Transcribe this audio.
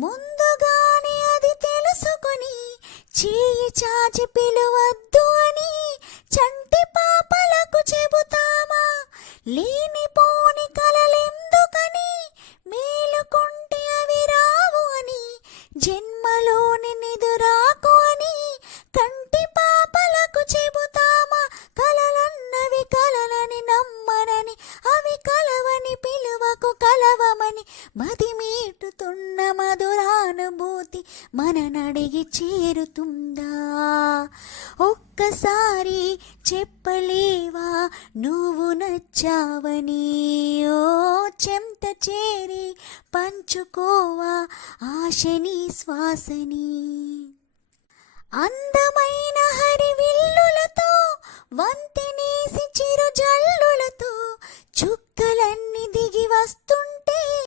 ముందుగానే అది తెలుసుకొని చేయి చాచి పిలువద్దు అని చంటి పాపలకు చెబుతామా? లేనిపోని కలలెందుకని మేలుకుంటే అవి రావు అని, జన్మలోని నిదురాకు అని కంటి పాపలకు చెబుతామా? కలలన్నవి కలలని నమ్మనని, అవి కలవని పిలువకు కలవమని, మది మీటుతున్న మధురానుభూతి మననడిగి చేరుతుందా? ఒక్కసారి చెప్పలేవా నువ్వు నచ్చావని? ఓ చెంత చేరి పంచుకోవా ఆశని శ్వాసని. అందమైన హరివిల్లులతో వంతెనేసి చిరు జల్లులతో చుక్కలన్నీ దిగి వస్తుంటే